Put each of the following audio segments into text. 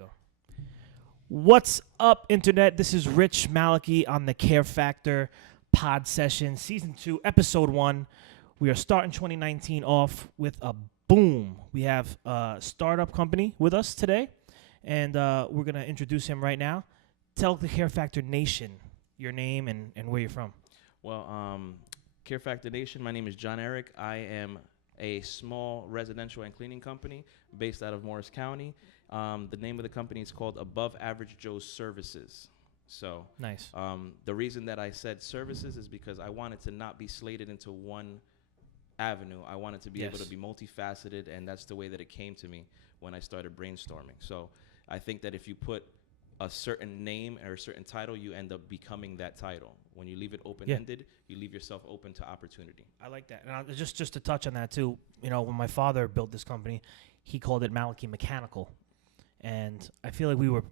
go. What's up, Internet? This is Rich Malachy on the Care Factor Pod Session, Season 2, Episode 1. We are starting 2019 off with a boom. We have a startup company with us today, and we're going to introduce him right now. Tell the Care Factor Nation your name and where you're from. Well, Care Factor Nation, my name is Jon-Erik. I am a small residential and cleaning company based out of Morris County. The name of the company is called Above Average Joe's Services. So Nice. The reason that I said services is because I wanted to not be slated into one avenue. I wanted to be able to be multifaceted, and that's the way that it came to me when I started brainstorming. So I think that if you put a certain name or a certain title, you end up becoming that title. When you leave it open-ended, you leave yourself open to opportunity. I like that. And just to touch on that too, when my father built this company, he called it Malachy Mechanical. And I feel like we were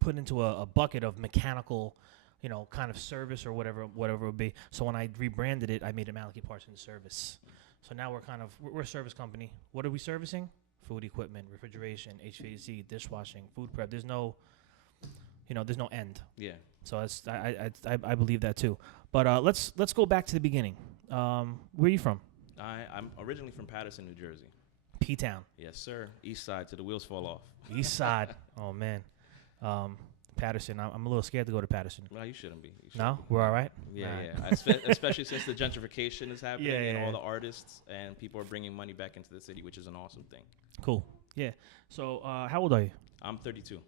put into a bucket of mechanical, kind of service or whatever it would be. So when I rebranded it, I made it Malachy Parts and Service. So now we're a service company. What are we servicing? Food equipment, refrigeration, HVAC, dishwashing, food prep. There's no end. Yeah. So I believe that too. But let's go back to the beginning. Where are you from? I'm originally from Paterson, New Jersey. P-Town. Yes, sir. East side till the wheels fall off. East side. Oh, man. Patterson. I'm a little scared to go to Patterson. Well, you shouldn't be. No? We're all right? Yeah, Especially since the gentrification is happening and all the artists and people are bringing money back into the city, which is an awesome thing. Cool. Yeah. So how old are you? I'm 32.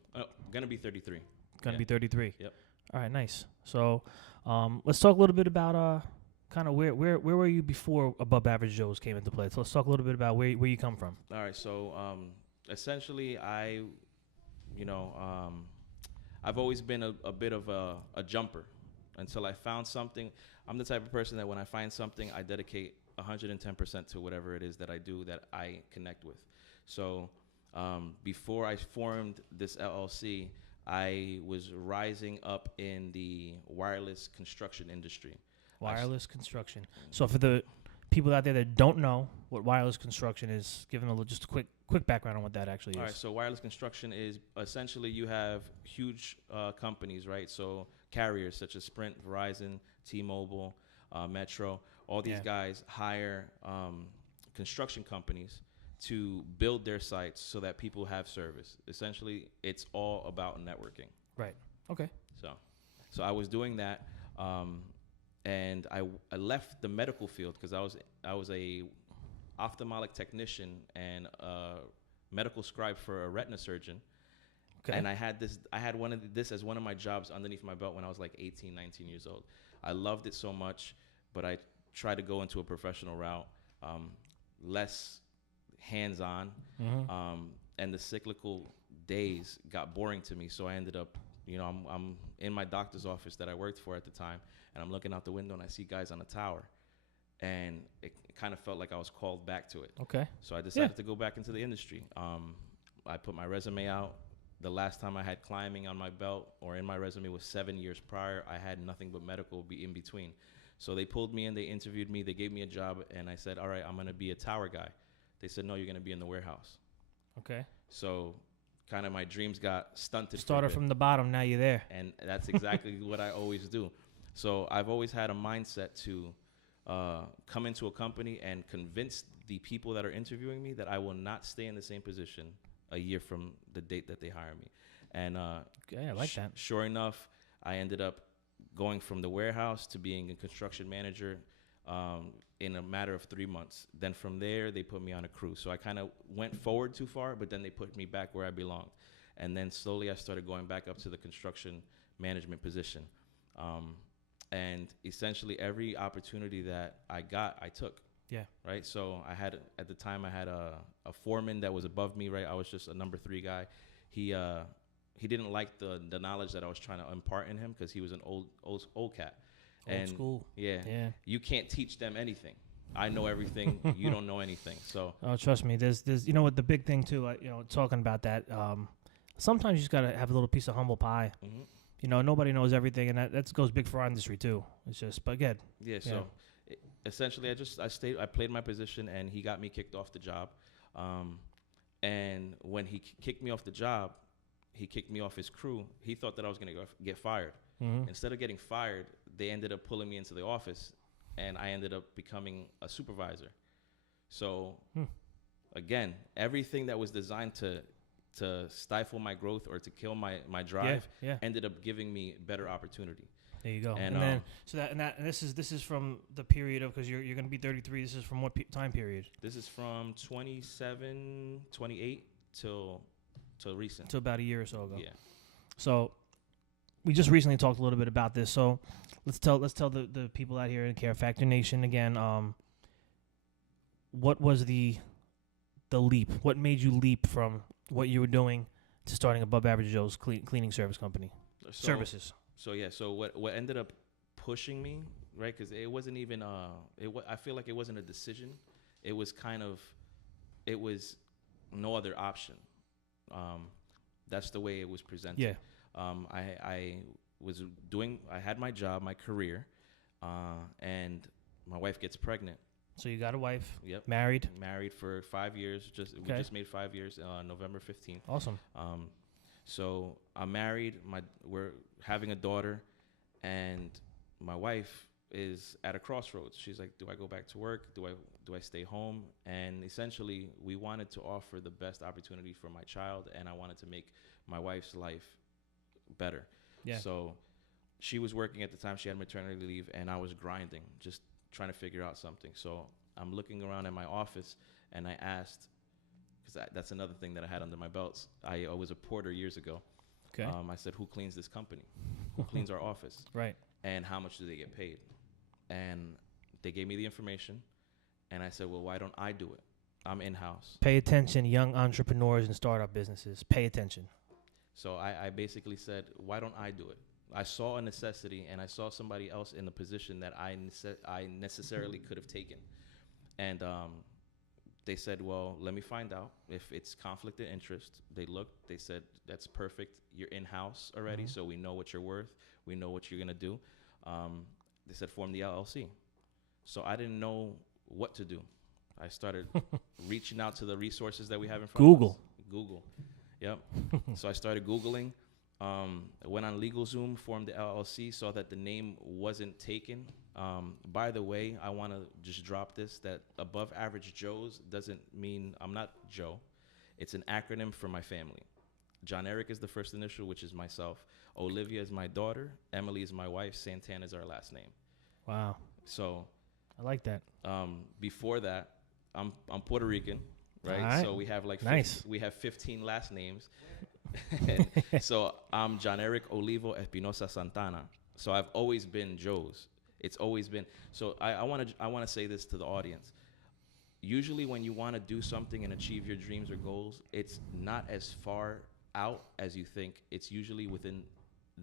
Going to be 33. Going to be 33. Yep. All right, nice. So let's talk a little bit about kind of where were you before Above Average Joe's came into play. So let's talk a little bit about where you come from. All right. So essentially, I've always been a bit of a jumper until I found something. I'm the type of person that when I find something, I dedicate 110% to whatever it is that I do that I connect with. So before I formed this LLC, I was rising up in the wireless construction industry. Wireless construction. So for the people out there that don't know what wireless construction is, give them just a quick background on what that actually is. All right, so wireless construction is essentially you have huge companies, right? So carriers such as Sprint, Verizon, T-Mobile, Metro, all these guys hire construction companies to build their sites so that people have service. Essentially, it's all about networking. Right. Okay. So I was doing that, and I left the medical field because I was a ophthalmic technician and a medical scribe for a retina surgeon. Okay. And I had this as one of my jobs underneath my belt when I was like 18, 19 years old. I loved it so much, but I tried to go into a professional route, less hands-on, and the cyclical days got boring to me. So I ended up, I'm in my doctor's office that I worked for at the time, and I'm looking out the window and I see guys on a tower, and it kind of felt like I was called back to it. Okay. So I decided to go back into the industry. I put my resume out. The last time I had climbing on my belt or in my resume was 7 years prior. I had nothing but medical in between. So they pulled me in, they interviewed me, they gave me a job, and I said, all right, I'm going to be a tower guy. They said, no, you're going to be in the warehouse. Okay. So kind of my dreams got stunted. Started from the bottom, now you're there. And that's exactly what I always do. So I've always had a mindset to come into a company and convince the people that are interviewing me that I will not stay in the same position a year from the date that they hire me. And I like that. Sure enough, I ended up going from the warehouse to being a construction manager in a matter of 3 months. Then from there, they put me on a crew. So I kind of went forward too far, but then they put me back where I belonged. And then slowly I started going back up to the construction management position. And essentially every opportunity that I got, I took. Yeah. Right. So at the time I had a foreman that was above me. Right. I was just a number 3 guy. He didn't like the knowledge that I was trying to impart in him because he was an old cat. Old school. Yeah. You can't teach them anything. I know everything. You don't know anything. So. Oh, trust me. There's what the big thing too. Talking about that. Sometimes you just gotta have a little piece of humble pie. Mm-hmm. Nobody knows everything, and that goes big for our industry too. It's just, but good. Yeah. So. Essentially, I played my position, and he got me kicked off the job. And when he kicked me off the job, he kicked me off his crew. He thought that I was going to get fired. Mm-hmm. Instead of getting fired, they ended up pulling me into the office, and I ended up becoming a supervisor. So, again, everything that was designed to stifle my growth or to kill my drive ended up giving me better opportunity. There you go. And then and this is from the period of, because you're going to be 33. This is from what time period? This is from 27, 28 till recent. Till about a year or so ago. Yeah. So we just recently talked a little bit about this. So let's tell the people out here in Care Factor Nation again. What was the leap? What made you leap from what you were doing to starting Above Average Joe's cleaning service company? Services. So what ended up pushing me, right? Because it wasn't even I feel like it wasn't a decision. It was no other option. That's the way it was presented. Yeah. I had my job, my career, and my wife gets pregnant. So you got a wife. Yep. Married for 5 years. We just made 5 years. November 15th. Awesome. So I'm married. We're having a daughter, and my wife is at a crossroads. She's like, do I go back to work? Do I stay home? And essentially, we wanted to offer the best opportunity for my child, and I wanted to make my wife's life better. Yeah. So she was working at the time. She had maternity leave, and I was grinding, just trying to figure out something. So I'm looking around at my office, and I asked, because that's another thing that I had under my belts. I was a porter years ago. Okay. I said, who cleans this company? Who cleans our office? Right. And how much do they get paid? And they gave me the information, and I said, well, why don't I do it? I'm in-house. Pay attention, young entrepreneurs and startup businesses. Pay attention. So I basically said, why don't I do it? I saw a necessity, and I saw somebody else in the position that I necessarily could have taken. And they said, well, let me find out if it's conflict of interest. They looked. They said, that's perfect. You're in-house already, so we know what you're worth. We know what you're going to do. They said, form the LLC. So I didn't know what to do. I started reaching out to the resources that we have in front of us. Google. Yep. So I started Googling. Went on LegalZoom, formed the LLC, saw that the name wasn't taken. By the way, I want to just drop this, that Above Average Joe's doesn't mean I'm not Joe. It's an acronym for my family. JonEriks is the first initial, which is myself. Olivia is my daughter. Emily is my wife. Santana is our last name. Wow. So I like that. Before that, I'm Puerto Rican, right? Right. So we have we have 15 last names. So I'm Jon-Erik Olivo Espinosa Santana. So I've always been Joe's. It's always been. So I want to say this to the audience. Usually when you want to do something and achieve your dreams or goals, it's not as far out as you think. It's usually within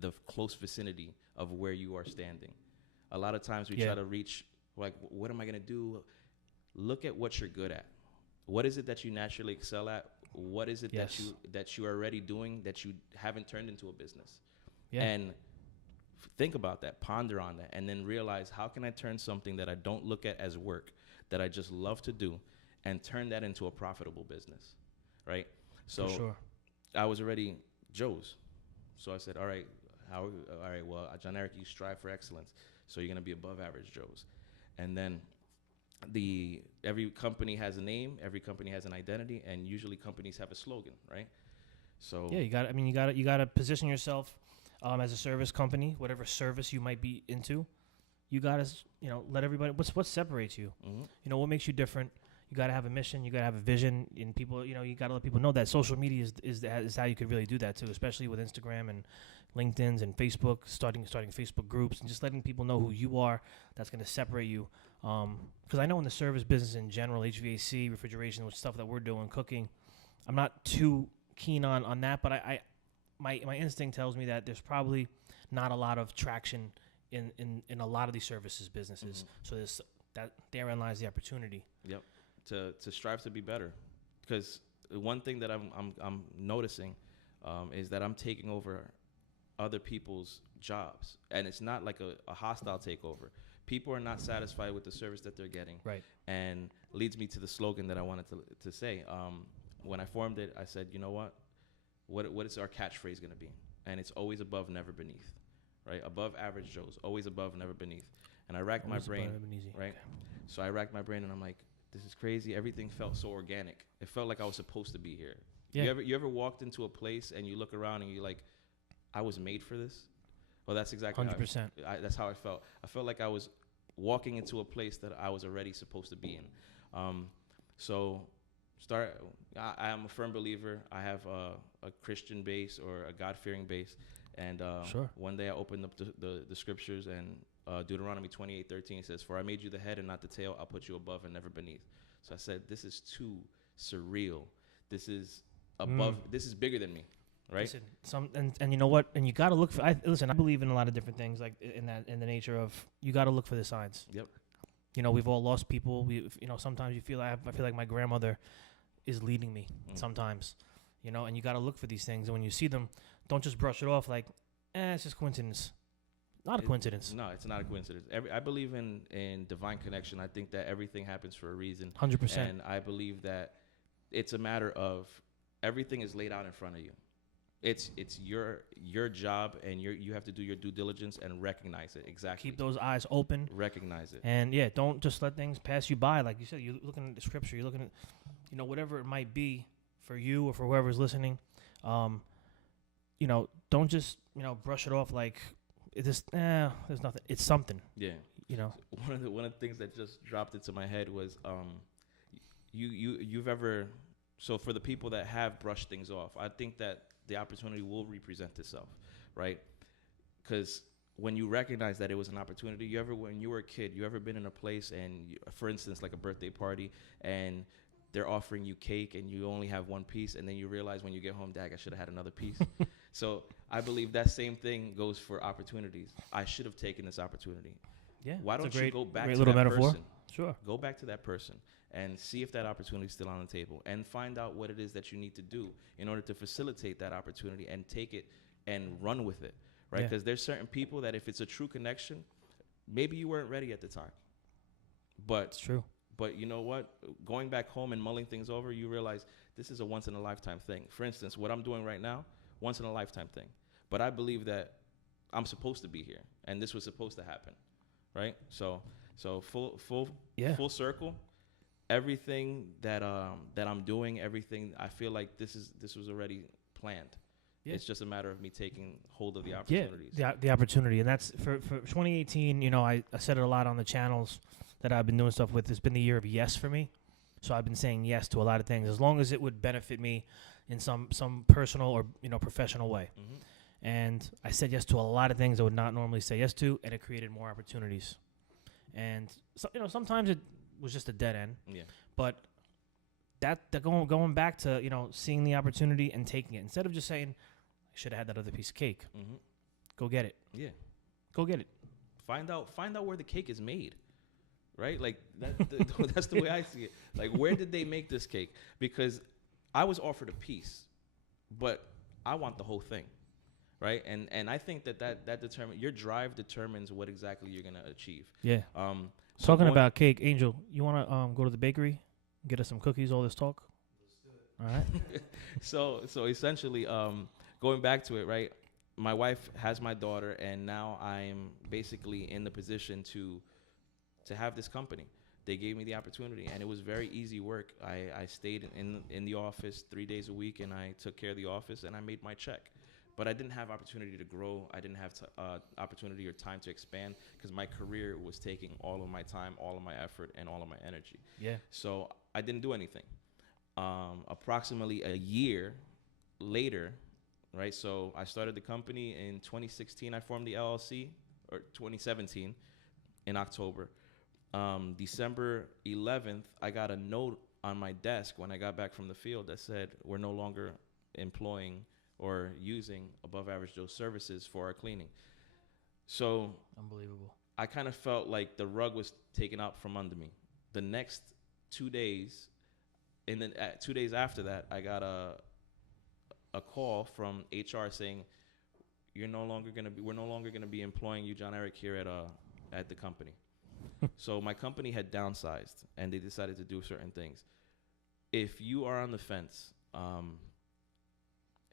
the close vicinity of where you are standing. A lot of times we try to reach, like, what am I going to do? Look at what you're good at. What is it that you naturally excel at? What is it that you are already doing that you haven't turned into a business? Yeah. And think about that, ponder on that, and then realize, how can I turn something that I don't look at as work, that I just love to do, and turn that into a profitable business, right? So for sure. I was already Joe's. So I said, all right, well, Jon-Erik, you strive for excellence, so you're going to be above average Joe's. And then every company has a name, every company has an identity, and usually companies have a slogan, right? So yeah, you got to position yourself as a service company, whatever service you might be into. You got to, let everybody, what separates you? Mm-hmm. What makes you different? You got to have a mission, you got to have a vision, and people, you got to let people know that social media is how you could really do that too, especially with Instagram and LinkedIn's and Facebook, starting Facebook groups, and just letting people know who you are. That's going to separate you. Because I know in the service business in general, HVAC, refrigeration, which stuff that we're doing, cooking, I'm not too keen on that, but my instinct tells me that there's probably not a lot of traction in a lot of these services businesses. Mm-hmm. So therein lies the opportunity. Yep. To strive to be better, because one thing that I'm noticing is that I'm taking over other people's jobs, and it's not like a hostile takeover. People are not satisfied with the service that they're getting, right? And leads me to the slogan that I wanted to say. When I formed it, I said, you know what? what is our catchphrase going to be? And it's always above, never beneath, right? Above average Joe's, always above, never beneath. And I racked my brain, right? Okay. So I racked my brain, and I'm like, this is crazy. Everything felt so organic. It felt like I was supposed to be here. Yeah. You ever walked into a place and you look around and you're like, I was made for this? Well, that's exactly 100%. That's how I felt. I felt like I was walking into a place that I was already supposed to be in. I am a firm believer. I have a Christian base or a God-fearing base. And one day I opened up the scriptures, and Deuteronomy 28:13 says, "For I made you the head and not the tail. I'll put you above and never beneath." So I said, this is too surreal. This is above. This is bigger than me, right? Listen, and you know what? And you got to look for. I believe in a lot of different things, like in the nature of you got to look for the signs. Yep. You know, we've all lost people. Sometimes I feel like my grandmother is leading me sometimes. You know, and you got to look for these things. And when you see them, don't just brush it off like, it's just coincidence. Not a coincidence. No, it's not a coincidence. I believe in divine connection. I think that everything happens for a reason. 100%. And I believe that it's a matter of everything is laid out in front of you. It's your job, and you have to do your due diligence and recognize it. Exactly. Keep those eyes open. Recognize it. And don't just let things pass you by. Like you said, you're looking at the scripture. You're looking at, whatever it might be for you or for whoever's listening. Don't just, brush it off like there's nothing. It's something. Yeah. One of the things that just dropped into my head was you've ever, so for the people that have brushed things off, I think that the opportunity will represent itself, right? Because when you recognize that it was an opportunity, when you were a kid, you ever been in a place and, for instance, like a birthday party, and they're offering you cake and you only have one piece, and then you realize when you get home, Dad, I should have had another piece. So I believe that same thing goes for opportunities. I should have taken this opportunity. Yeah. Why don't you go back to little that metaphor. person? Sure. Go back to that person and see if that opportunity is still on the table, and find out what it is that you need to do in order to facilitate that opportunity and take it and run with it, right? Because there's certain people that if it's a true connection, maybe you weren't ready at the time. But it's true. But you know what? Going back home and mulling things over, you realize this is a once-in-a-lifetime thing. For instance, what I'm doing right now, once-in-a-lifetime thing. But I believe that I'm supposed to be here, and this was supposed to happen, right? So full circle. Everything that I'm doing, everything, I feel like this was already planned. Yeah. It's just a matter of me taking hold of the opportunities. Yeah, the opportunity, and that's for 2018. I said it a lot on the channels that I've been doing stuff with. It's been the year of yes for me. So I've been saying yes to a lot of things, as long as it would benefit me in some personal or professional way. Mm-hmm. And I said yes to a lot of things I would not normally say yes to, and it created more opportunities. And so, sometimes it was just a dead end. Yeah. But that going back to seeing the opportunity and taking it, instead of just saying I should have had that other piece of cake. Mm-hmm. Go get it. Yeah. Go get it. Find out where the cake is made. Right? Like that's the way I see it. Like, where did they make this cake? Because I was offered a piece, but I want the whole thing. Right? And I think that determines your drive determines what exactly you're gonna achieve. Yeah. Talking about cake, Angel, you wanna go to the bakery, get us some cookies, all this talk? All right. So essentially, going back to it, right? My wife has my daughter, and now I'm basically in the position to have this company. They gave me the opportunity, and it was very easy work. I stayed in the office 3 days a week, and I took care of the office, and I made my check. But I didn't have opportunity to grow. I didn't have opportunity or time to expand, because my career was taking all of my time, all of my effort, and all of my energy. Yeah. So I didn't do anything. Approximately a year later, right? So I started the company in 2016. I formed the LLC, or 2017 in October. December 11th, I got a note on my desk when I got back from the field that said, we're no longer employing or using Above Average Joe services for our cleaning. So unbelievable. I kind of felt like the rug was taken out from under me. The next 2 days, and then 2 days after that, I got a call from HR saying, we're no longer gonna be employing you, Jon-Erik, here at the company. So my company had downsized, and they decided to do certain things. If you are on the fence,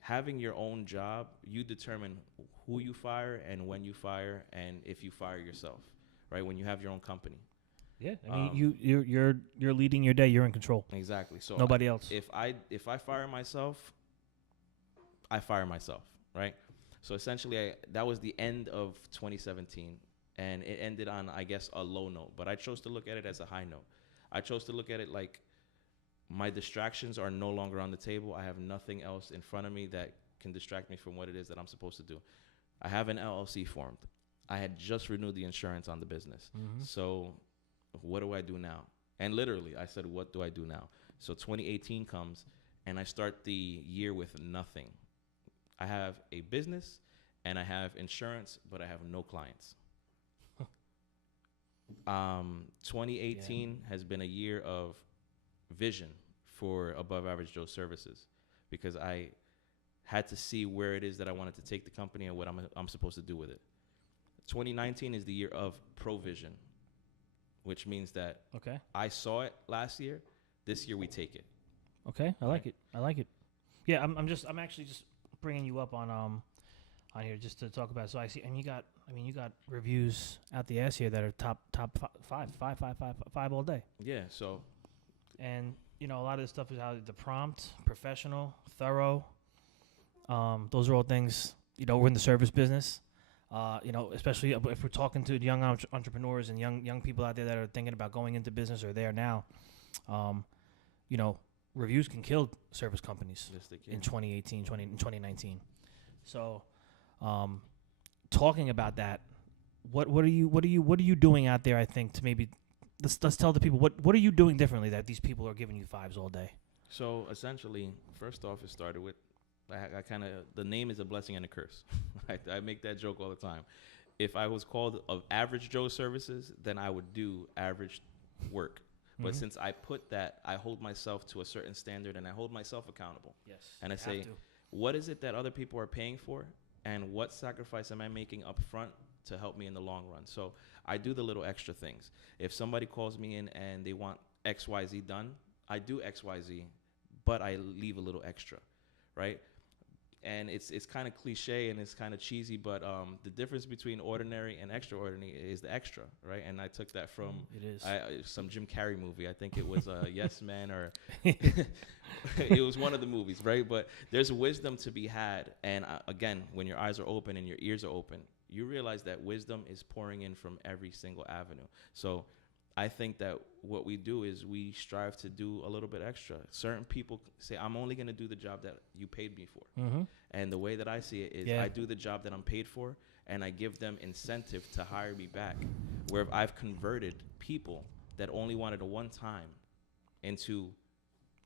having your own job, you determine who you fire and when you fire, and if you fire yourself, right? When you have your own company. Yeah, I mean, you're leading your day. You're in control. Exactly. So nobody else. If I fire myself, I fire myself, right? So essentially, that was the end of 2017, and it ended on, I guess, a low note. But I chose to look at it as a high note. I chose to look at it like my distractions are no longer on the table. I have nothing else in front of me that can distract me from what it is that I'm supposed to do. I have an LLC formed. I had just renewed the insurance on the business. Mm-hmm. So what do I do now? And literally, I said, what do I do now? So 2018 comes, and I start the year with nothing. I have a business, and I have insurance, but I have no clients. 2018 has been a year of vision for Above Average Joe Services, because I had to see where it is that I wanted to take the company and what I'm supposed to do with it. 2019 is the year of provision, which means that I saw it last year. This year we take it. Okay, I like it. I like it. Yeah, I'm actually just bringing you up on here just to talk about it. So I see, and you got reviews out the ass here that are top five all day. Yeah. So, and a lot of this stuff is how the prompt, professional, thorough. Those are all things. We're in the service business. Especially if we're talking to young entrepreneurs and young people out there that are thinking about going into business or there now. Reviews can kill service companies in 2018, 2019. So, talking about that, what are you doing out there? I think to maybe let's tell the people what are you doing differently that these people are giving you fives all day. So essentially, first off, it started with I kind of, the name is a blessing and a curse. I make that joke all the time. If I was called of Average Joe Services, then I would do average work. Mm-hmm. But since I put that, I hold myself to a certain standard and I hold myself accountable. Yes. And I say, what is it that other people are paying for? And what sacrifice am I making up front to help me in the long run? So I do the little extra things. If somebody calls me in and they want XYZ done, I do XYZ, but I leave a little extra, right? And it's kind of cliche and it's kind of cheesy, but the difference between ordinary and extraordinary is the extra, right? And I took that from some Jim Carrey movie. I think it was Yes Man, or it was one of the movies, right? But there's wisdom to be had. And again, when your eyes are open and your ears are open, you realize that wisdom is pouring in from every single avenue. So I think that what we do is we strive to do a little bit extra. Certain people say, I'm only going to do the job that you paid me for. Mm-hmm. And the way that I see it is I do the job that I'm paid for, and I give them incentive to hire me back. Where I've converted people that only wanted a one-time into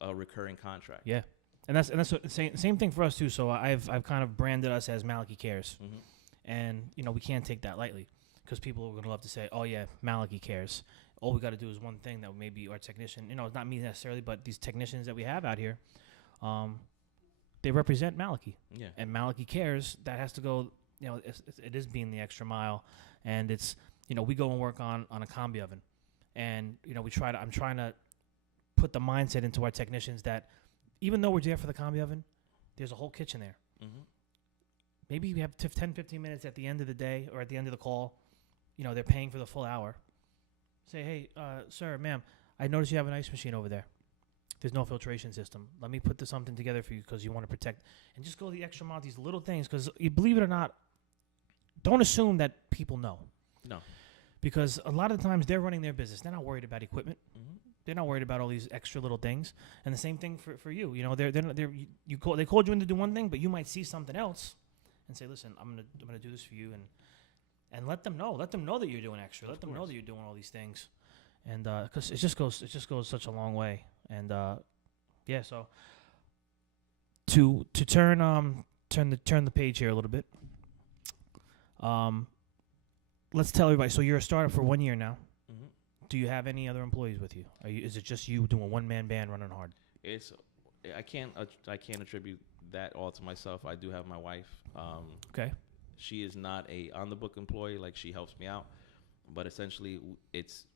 a recurring contract. Yeah. And that's the same thing for us, too. So I've kind of branded us as Malachy Cares. Mm-hmm. And, we can't take that lightly, because people are going to love to say, oh, yeah, Malachy Cares. All we got to do is one thing that maybe our technician, it's not me necessarily, but these technicians that we have out here, they represent Malachy. Yeah. And Malachy Cares, that has to go, it is being the extra mile. And it's, we go and work on a combi oven. And, I'm trying to put the mindset into our technicians that even though we're there for the combi oven, there's a whole kitchen there. Mm-hmm. Maybe we have 10, 15 minutes at the end of the day or at the end of the call. They're paying for the full hour. Say, hey, sir, ma'am, I noticed you have an ice machine over there. There's no filtration system. Let me put something together for you because you want to protect. And just go the extra mile, these little things, because you believe it or not, don't assume that people know. No. Because a lot of times they're running their business. They're not worried about equipment. Mm-hmm. They're not worried about all these extra little things. And the same thing for you. They called you in to do one thing, but you might see something else and say, listen, I'm gonna do this for you, and let them know. Let them know that you're doing extra. Let them know that you're doing all these things, and because it just goes such a long way. And so to turn the page here a little bit. Let's tell everybody. So you're a startup for 1 year now. Mm-hmm. Do you have any other employees with you? Is it just you doing a one-man band running hard? I can't attribute that all to myself. I do have my wife. Okay. She is not a on-the-book employee. Like, she helps me out. But essentially, it's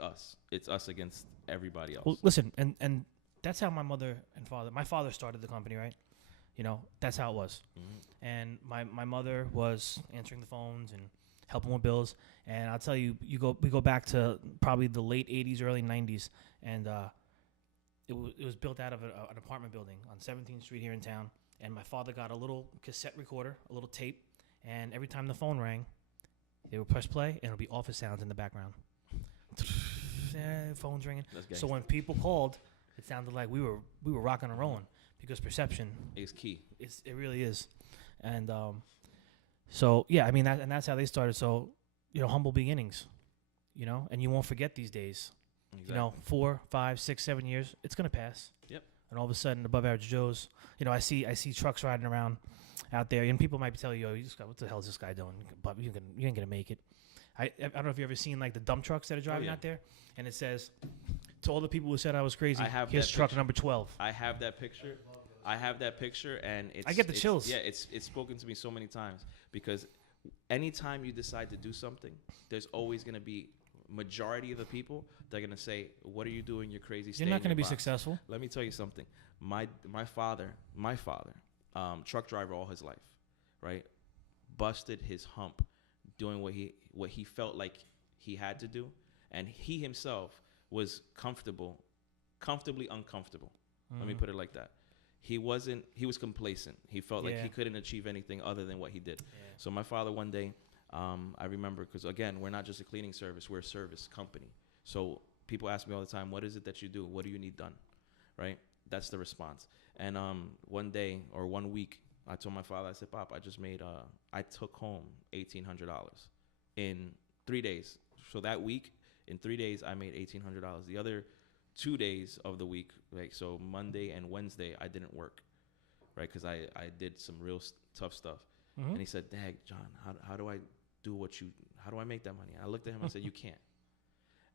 us. It's us against everybody else. Well, listen, and that's how my mother and father... My father started the company, right? That's how it was. Mm-hmm. And my mother was answering the phones and helping with bills. And I'll tell you, we go back to probably the late 80s, early 90s. And it was built out of an apartment building on 17th Street here in town. And my father got a little cassette recorder, a little tape. And every time the phone rang, they would press play, and it would be office sounds in the background. Phone's ringing. So when people called, it sounded like we were rocking and rolling, because perception is key. It really is. And so yeah, I mean that's how they started. So humble beginnings, and you won't forget these days. Exactly. 4, 5, 6, 7 years, it's gonna pass. Yep. And all of a sudden, above average Joes, I see trucks riding around out there, and people might be telling you, what the hell is this guy doing? But you ain't gonna make it. I don't know if you ever seen like the dump trucks that are driving out there, and it says, to all the people who said I was crazy, here's truck number 12. I have that picture. And I get the chills. Yeah, it's spoken to me so many times, because anytime you decide to do something, there's always going to be majority of the people that are going to say, what are you doing? You're crazy. You're not going to be successful. Let me tell you something. My father, truck driver all his life, right? Busted his hump doing what he felt like he had to do, and he himself was comfortably uncomfortable. Let me put it like that. He was complacent. He felt like he couldn't achieve anything other than what he did. Yeah. So my father one day, I remember, because again, we're not just a cleaning service, we're a service company. So people ask me all the time, what is it that you do? What do you need done? Right? That's the response. And one day or 1 week, I told my father, I said, Pop, I took home $1,800 in 3 days. So that week, in 3 days, I made $1,800. The other 2 days of the week, so Monday and Wednesday, I didn't work, right? Because I did some real tough stuff. Mm-hmm. And he said, Dang, John, how do I how do I make that money? I looked at him and said, you can't.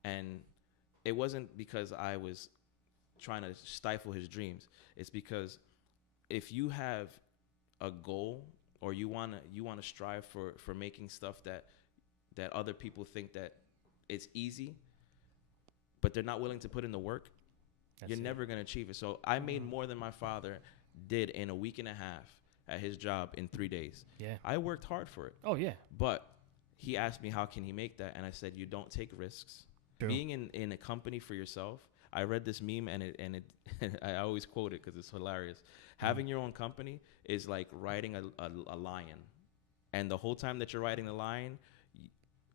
And it wasn't because I was trying to stifle his dreams. It's because if you have a goal, or you want to strive for making stuff that other people think that it's easy, but they're not willing to put in the work, you're never going to achieve it. So I made more than my father did in a week and a half at his job in 3 days. Yeah. I worked hard for it. Oh, yeah. But he asked me, how can he make that? And I said, you don't take risks. True. Being in a company for yourself, I read this meme, and it I always quote it because it's hilarious. Having your own company is like riding a lion. And the whole time that you're riding the lion,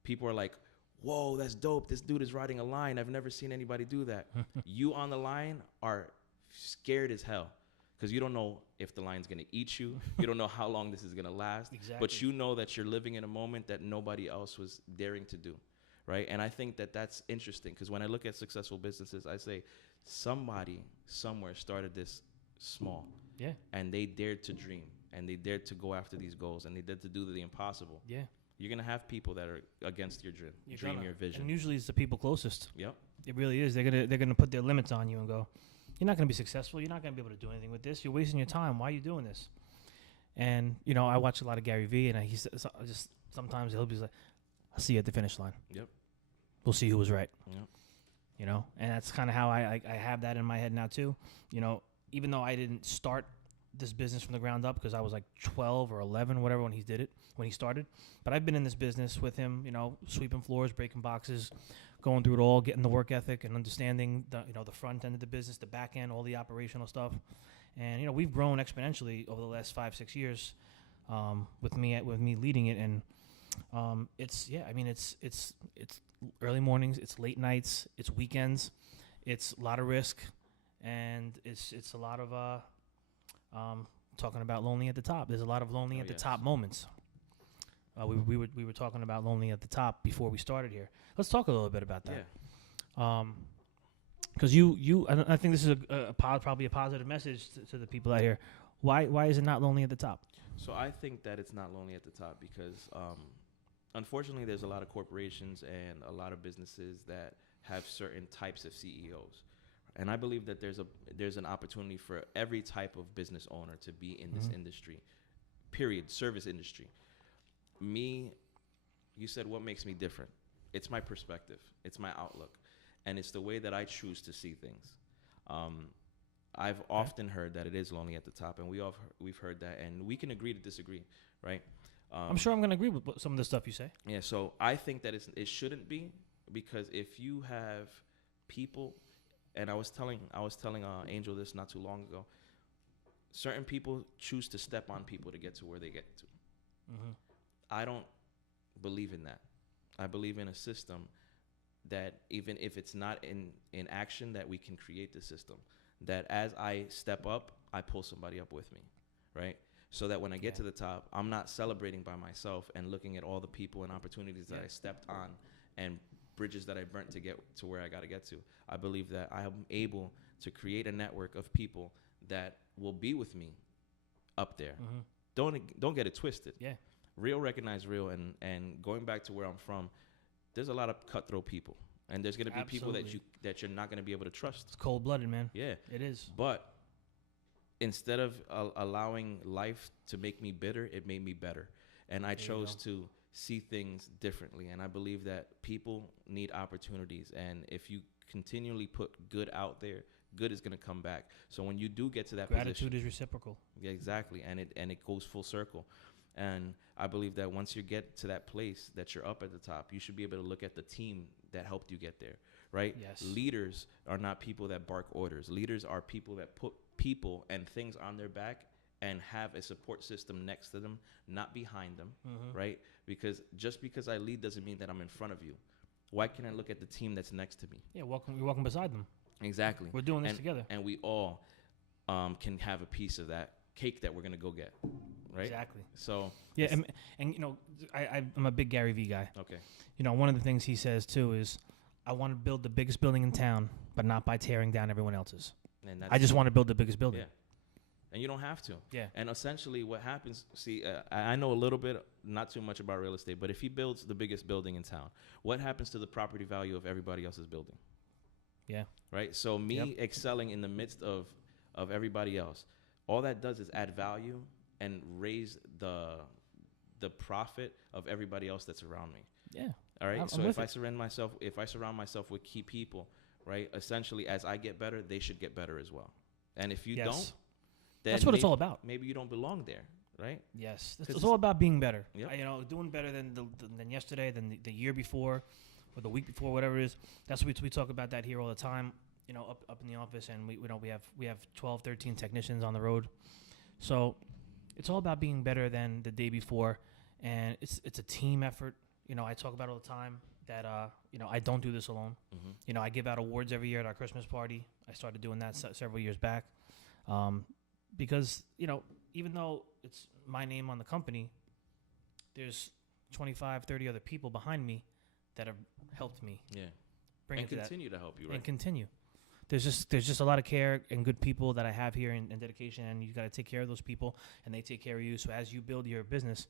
people are like, whoa, that's dope. This dude is riding a lion. I've never seen anybody do that. You on the lion are scared as hell, because you don't know if the lion's going to eat you. You don't know how long this is going to last. Exactly. But you know that you're living in a moment that nobody else was daring to do, right? And I think that that's interesting, because when I look at successful businesses, I say somebody somewhere started this small. Yeah. And they dared to dream, and they dared to go after these goals, and they dared to do the impossible. Yeah. You're going to have people that are against your dream, your vision. And usually it's the people closest. Yep. It really is. They're gonna put their limits on you and go, you're not going to be successful. You're not going to be able to do anything with this. You're wasting your time. Why are you doing this? And, I watch a lot of Gary Vee, and he says, sometimes he'll be like, I'll see you at the finish line. Yep. We'll see who was right. Yep. And that's kind of how I have that in my head now too. Even though I didn't start this business from the ground up, because I was like 12 or 11, whatever, when he started. But I've been in this business with him, sweeping floors, breaking boxes, going through it all, getting the work ethic and understanding the front end of the business, the back end, all the operational stuff. And, we've grown exponentially over the last 5-6 years, with me leading it. And, it's early mornings, it's late nights, it's weekends, it's a lot of risk, and it's a lot of, talking about lonely at the top. There's a lot of lonely at the top moments. We were talking about lonely at the top before we started here. Let's talk a little bit about that. Yeah. Because I think this is probably a positive message to the people out here. Why is it not lonely at the top? So I think that it's not lonely at the top because, unfortunately, there's a lot of corporations and a lot of businesses that have certain types of CEOs. And I believe that there's an opportunity for every type of business owner to be in this industry, period, service industry. You said, what makes me different? It's my perspective. It's my outlook. And it's the way that I choose to see things. I've often heard that it is lonely at the top, and we've heard that, and we can agree to disagree, right? I'm sure I'm going to agree with some of the stuff you say. Yeah, so I think that it shouldn't be, because if you have people, and I was telling Angel this not too long ago, certain people choose to step on people to get to where they get to. Mm-hmm. I don't believe in that. I believe in a system that even if it's not in action, that we can create the system. That as I step up, I pull somebody up with me, right? So that when I get to the top, I'm not celebrating by myself and looking at all the people and opportunities that I stepped on and bridges that I burnt to get to where I got to get to. I believe that I am able to create a network of people that will be with me up there. Mm-hmm. Don't get it twisted. Yeah. Real recognize real, and going back to where I'm from, there's a lot of cutthroat people, and there's going to be people that you're not going to be able to trust. It's cold-blooded, man. Yeah, it is. But instead of allowing life to make me bitter, it made me better, and I chose to see things differently. And I believe that people need opportunities, and if you continually put good out there, good is going to come back. So when you do get to that gratitude is reciprocal. Yeah, exactly, and it goes full circle. And I believe that once you get to that place that you're up at the top, you should be able to look at the team that helped you get there, right? Yes. Leaders are not people that bark orders. Leaders are people that put people and things on their back and have a support system next to them, not behind them, right? Because just because I lead doesn't mean that I'm in front of you. Why can't I look at the team that's next to me? Yeah, you're walking beside them. Exactly. We're doing this together. And we all can have a piece of that cake that we're going to go get. Right? Exactly. So yeah, and you know, I'm a big Gary Vee guy. Okay. You know, one of the things he says too is, I want to build the biggest building in town, but not by tearing down everyone else's. And I just want to build the biggest building. Yeah. And you don't have to. Yeah. And essentially, what happens? See, I know a little bit, not too much about real estate, but if he builds the biggest building in town, what happens to the property value of everybody else's building? Yeah. Right. So me excelling in the midst of everybody else, all that does is add value and raise the profit of everybody else that's around me. Yeah. All right. So if I surround myself with key people, right? Essentially, as I get better, they should get better as well. And if you don't, then that's what it's all about. Maybe you don't belong there, right? Yes. It's all about being better. Yep. You know, doing better than yesterday, than the year before, or the week before, whatever it is. That's what we talk about that here all the time. You know, up in the office, and we have 12, 13 technicians on the road. So it's all about being better than the day before, and it's a team effort. You know, I talk about all the time that you know, I don't do this alone. Mm-hmm. You know, I give out awards every year at our Christmas party. I started doing that several years back, because you know, even though it's my name on the company, there's 25, 30 other people behind me that have helped me. Yeah. Bring and it to continue to help you, right? And continue. There's just a lot of care and good people that I have here and dedication, and you got to take care of those people, and they take care of you. So as you build your business,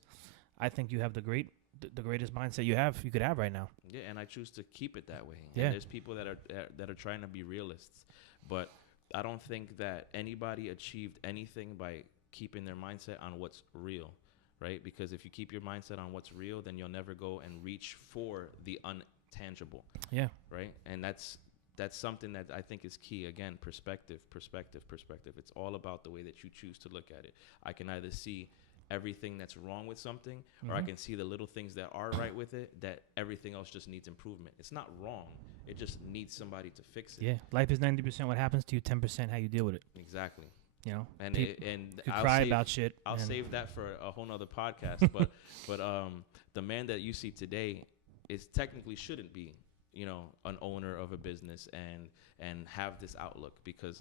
I think you have the greatest mindset you could have right now. Yeah, and I choose to keep it that way. Yeah. And there's people that are trying to be realists, but I don't think that anybody achieved anything by keeping their mindset on what's real, right? Because if you keep your mindset on what's real, then you'll never go and reach for the untangible. Yeah. Right? And that's something that I think is key. Again, perspective. It's all about the way that you choose to look at it. I can either see everything that's wrong with something, or I can see the little things that are right with it, that everything else just needs improvement. It's not wrong. It just needs somebody to fix it. Yeah. Life is 90% what happens to you, 10% how you deal with it. Exactly. You know, and you cry about shit. I'll save that for a whole nother podcast. but the man that you see today is technically shouldn't be, you know, an owner of a business and have this outlook, because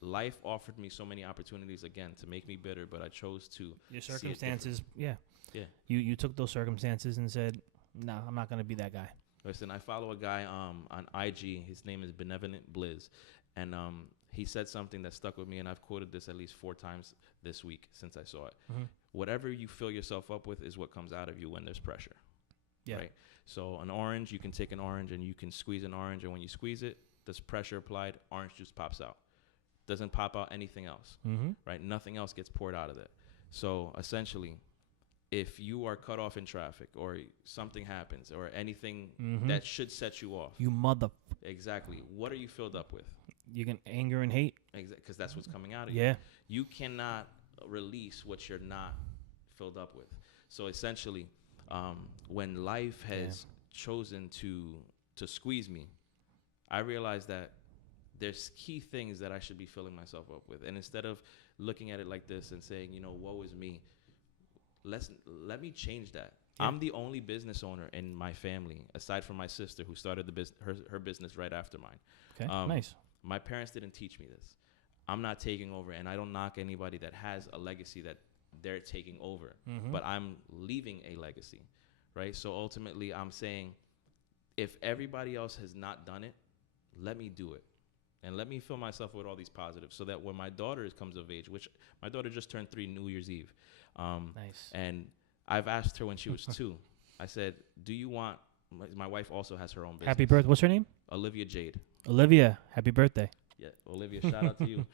life offered me so many opportunities again to make me bitter, but I chose to. Your circumstances, yeah. You took those circumstances and said, "No, I'm not going to be that guy." Listen, I follow a guy on IG. His name is Benevolent Blizz, and he said something that stuck with me, and I've quoted this at least 4 times this week since I saw it. Whatever you fill yourself up with is what comes out of you when there's pressure. Yeah. Right. So an orange, you can take an orange and you can squeeze an orange, and when you squeeze it, there's pressure applied. Orange juice pops out. Doesn't pop out anything else. Right. Nothing else gets poured out of it. So essentially, if you are cut off in traffic, or something happens, or anything that should set you off, you mother. Exactly. What are you filled up with? You can anger and hate. Because that's what's coming out of you. Yeah. You cannot release what you're not filled up with. So essentially, when life has chosen to squeeze me, I realize that there's key things that I should be filling myself up with. And instead of looking at it like this and saying, you know, woe is me, let me change that. Yeah. I'm the only business owner in my family, aside from my sister, who started her business right after mine. Okay, nice. My parents didn't teach me this. I'm not taking over, and I don't knock anybody that has a legacy that they're taking over. Mm-hmm. But I'm leaving a legacy, right? So ultimately, I'm saying, if everybody else has not done it, let me do it. And let me fill myself with all these positives so that when my daughter comes of age, which my daughter just turned 3 New Year's Eve. Nice. And I've asked her when she was 2, I said, do you want, my wife also has her own business. Happy birthday. What's her name? Olivia Jade. Olivia, happy birthday. Yeah, Olivia, shout out to you.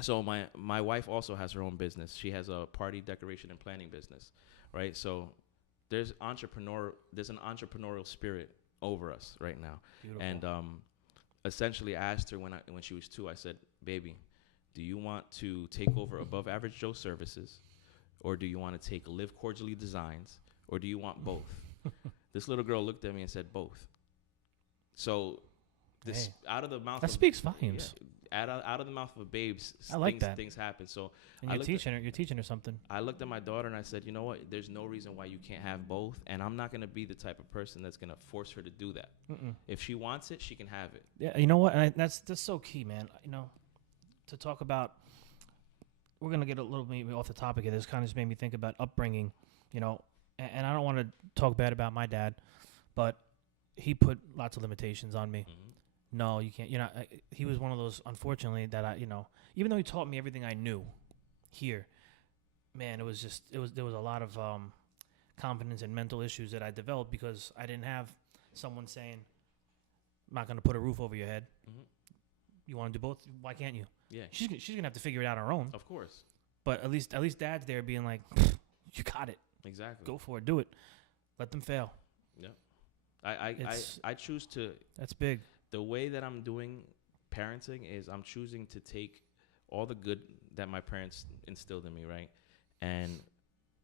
So my wife also has her own business. She has a party decoration and planning business, right? So there's an entrepreneurial spirit over us right now. Beautiful. And essentially, I asked her when she was 2, I said, baby, do you want to take over Above Average Joe Services, or do you want to take Live Cordially Designs, or do you want both? This little girl looked at me and said both. So this out of the mouth. That speaks volumes. Yeah, out of the mouth of babes, I like that. Things happen. So and you're teaching her something. I looked at my daughter and I said, you know what? There's no reason why you can't have both, and I'm not gonna be the type of person that's gonna force her to do that. If she wants it, she can have it. Yeah, you know what? And that's so key, man. You know, to talk about. We're gonna get a little bit off the topic of this. Kind of just made me think about upbringing. You know, and I don't want to talk bad about my dad, but he put lots of limitations on me. Mm-hmm. No, you can't. You know, he was one of those, unfortunately, that even though he taught me everything I knew here, man, there was a lot of confidence and mental issues that I developed because I didn't have someone saying, I'm not going to put a roof over your head. Mm-hmm. You want to do both? Why can't you? Yeah. She's going to have to figure it out on her own. Of course. But at least dad's there being like, you got it. Exactly. Go for it. Do it. Let them fail. Yeah. I choose to. That's big. The way that I'm doing parenting is I'm choosing to take all the good that my parents instilled in me, right, and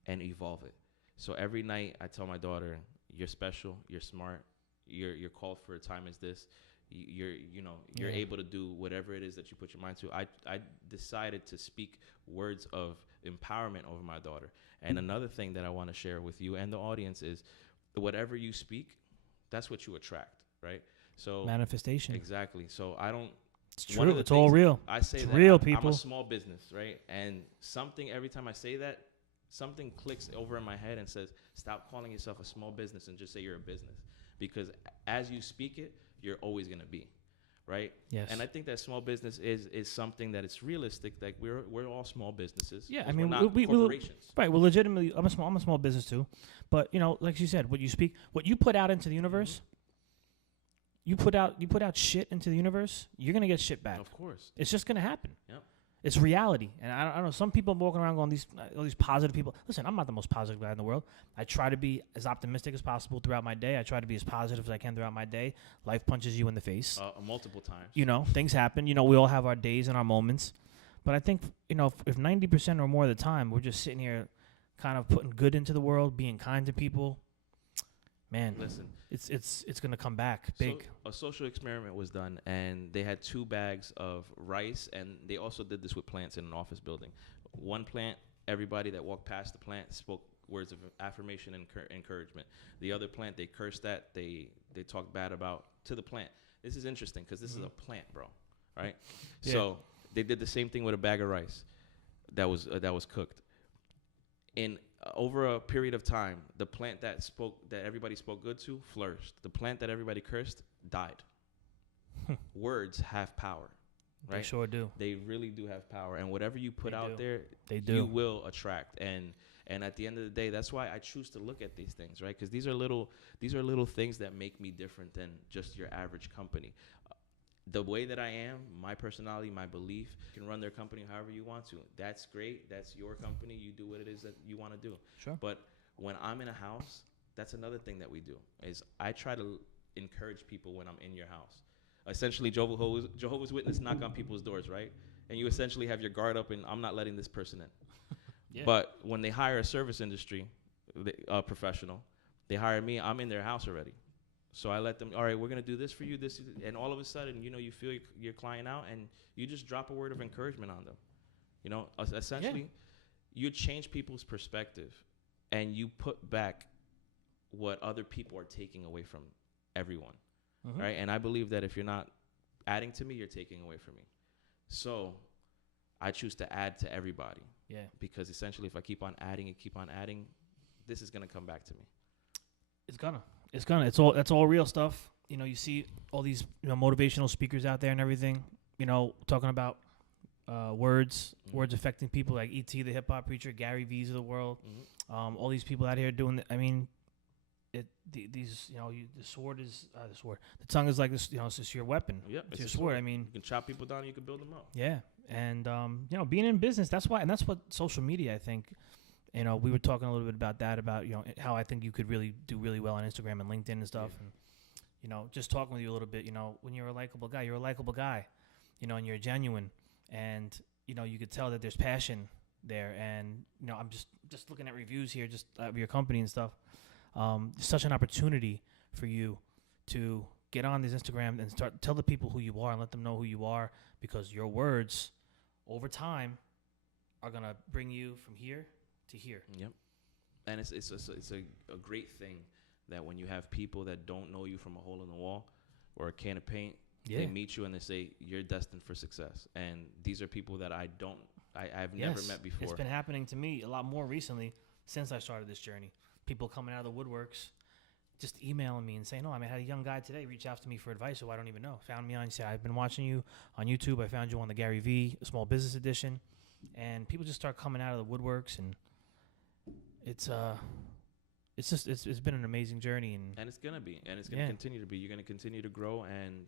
evolve it. So every night I tell my daughter, "You're special. You're smart. You're called for a time as this. You're able to do whatever it is that you put your mind to." I decided to speak words of empowerment over my daughter. And another thing that I want to share with you and the audience is, whatever you speak, that's what you attract, right? So manifestation. Exactly. So I don't. It's true. It's all real. I say it's that real, I'm people. a small business, right? And every time I say that, something clicks over in my head and says, stop calling yourself a small business and just say you're a business. Because as you speak it, you're always going to be, right? Yes. And I think that small business is something that it's realistic. Like we're all small businesses. Yeah, I mean, we're not corporations. Right. Well, legitimately, I'm a small business too. But like you said, what you put out into the universe. You put out shit into the universe, you're gonna get shit back. Of course, it's just gonna happen. Yep. It's reality, and I don't know. Some people walking around going all these positive people. Listen, I'm not the most positive guy in the world. I try to be as optimistic as possible throughout my day. I try to be as positive as I can throughout my day. Life punches you in the face multiple times. Things happen. We all have our days and our moments. But I think if 90% or more of the time we're just sitting here, kind of putting good into the world, being kind to people. Man, listen, it's gonna come back big. So a social experiment was done, and they had 2 bags of rice, and they also did this with plants in an office building. One plant, everybody that walked past the plant spoke words of affirmation and encouragement. The other plant, they cursed at, they talked bad about to the plant. This is interesting because this is a plant, bro. Right? Yeah. So they did the same thing with a bag of rice that was cooked. In over a period of time, the plant that everybody spoke good to flourished. The plant that everybody cursed died. Words have power, right? They sure do. They really do have power, and whatever you put out there, you will attract. And at the end of the day, that's why I choose to look at these things, right? Because these are little things that make me different than just your average company. The way that I am, my personality, my belief, you can run their company however you want to. That's great. That's your company. You do what it is that you want to do. Sure. But when I'm in a house, that's another thing that we do, is I try to encourage people when I'm in your house. essentially Jehovah's Witness knock on people's doors, right? And you essentially have your guard up, and I'm not letting this person in. Yeah. But when they hire a service industry professional, they hire me. I'm in their house already, so I let them. All right, we're gonna do this for you. This, and all of a sudden, you feel your client out, and you just drop a word of encouragement on them. Essentially, you change people's perspective, and you put back what other people are taking away from everyone, right? And I believe that if you're not adding to me, you're taking away from me. So I choose to add to everybody. Yeah. Because essentially, if I keep on adding, this is gonna come back to me. It's gonna. That's all real stuff. You see all these motivational speakers out there and everything. Talking about words affecting people like E.T. the hip hop preacher, Gary V's of the world. All these people out here doing. The sword is the sword. The tongue is like this. It's just your weapon. Yeah, it's your sword. You can chop people down. You can build them up. Yeah, and being in business. That's why, and that's what social media. I think. We were talking a little bit about that. About how I think you could really do really well on Instagram and LinkedIn and stuff. Yeah. And just talking with you a little bit. When you're a likable guy, you're a likable guy. And you're genuine, and you could tell that there's passion there. And I'm just looking at reviews here, just of your company and stuff. It's such an opportunity for you to get on this Instagram and tell the people who you are and let them know who you are, because your words over time are going to bring you from here to here. Yep. And it's a great thing that when you have people that don't know you from a hole in the wall or a can of paint, they meet you and they say, you're destined for success. And these are people that I've never met before. It's been happening to me a lot more recently since I started this journey. People coming out of the woodworks, just emailing me and saying, I had a young guy today reach out to me for advice who I don't even know. Found me on, said, I've been watching you on YouTube. I found you on the Gary V Small Business Edition. And people just start coming out of the woodworks, and it's been an amazing journey. And it's going to be, and it's going to continue to be. You're going to continue to grow. And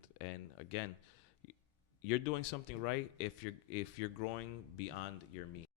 again, you're doing something right if you're growing beyond your means.